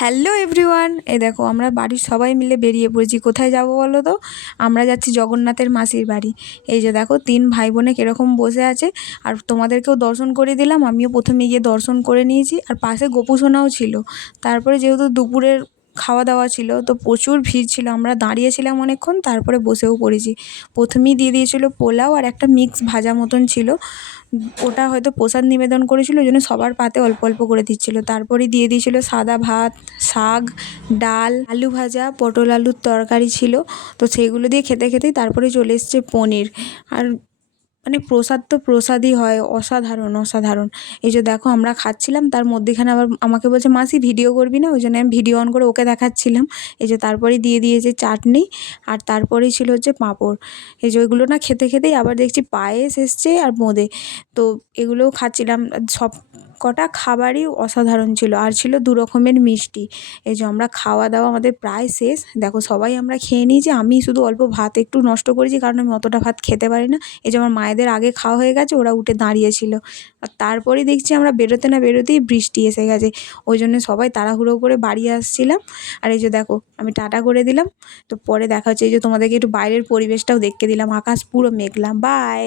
Hello everyone এ দেখো আমরা বাড়ির সবাই মিলে বেরিয়ে পড়েছি। কোথায় যাব বলো তো? আমরা যাচ্ছি জগন্নাথের মাসির বাড়ি। এই যে দেখো, তিন ভাই বোনে কীরকম বসে আছে। আর তোমাদেরকেও দর্শন করে দিলাম, আমিও প্রথমে গিয়ে দর্শন করে নিয়েছি। আর পাশে গোপুসোনাও ছিল। তারপরে যেহেতু দুপুরের খাওয়া দাওয়া ছিল, তো প্রচুর ভিড় ছিল। আমরা দাঁড়িয়েছিলাম অনেকক্ষণ, তারপরে বসেও পড়েছি। প্রথমেই দিয়ে দিয়েছিল পোলাও আর একটা মিক্স ভাজা মতন ছিল। ওটা হয়তো প্রসাদ নিবেদন করেছিল, ওই জন্য সবার পাতে অল্প অল্প করে দিচ্ছিল। তারপরে দিয়ে দিয়েছিল সাদা ভাত, শাক, ডাল, আলু ভাজা, পটল আলুর তরকারি ছিল। তো সেইগুলো দিয়ে খেতে খেতেই তারপরে চলে এসছে পনির। আর মানে প্রসাদ তো প্রসাদই হয়, অসাধারণ অসাধারণ। এই যে দেখো আমরা খাচ্ছিলাম, তার মধ্যেখানে আবার আমাকে বলছে, মাসি ভিডিও করবি না? ওই জন্য আমি ভিডিও অন করে ওকে দেখাচ্ছিলাম। এই যে তারপরে দিয়ে দিয়েছে চাটনি, আর তারপরেই ছিল হচ্ছে পাঁপড়। এই যে ওইগুলো না খেতে খেতেই আবার দেখছি পায়েস এসছে আর বোঁদে তো এগুলোও খাচ্ছিলাম, সব কটা খাবারই অসাধারণ ছিল। আর ছিল দু রকমের মিষ্টি। এই যে আমরা খাওয়া দাওয়া আমাদের প্রায় শেষ। দেখো সবাই আমরা খেয়ে নিয়েছি। আমি শুধু অল্প ভাত একটু নষ্ট করেছি কারণ আমি অতটা ভাত খেতে পারি না। এই যে আমার মায়েদের আগে খাওয়া হয়ে গেছে, ওরা উঠে দাঁড়িয়েছিল। আর তারপরেই দেখছি আমরা বেরোতে না বেরোতেই বৃষ্টি এসে গেছে। ওই জন্য সবাই তাড়াহুড়ো করে বাড়ি আসছিলাম। আর এই যে দেখো, আমি টাটা করে দিলাম। তো পরে দেখা হচ্ছে। এই যে তোমাদেরকে একটু বাইরের পরিবেশটাও দেখতে দিলাম। আকাশ পুরো মেঘলা। বাই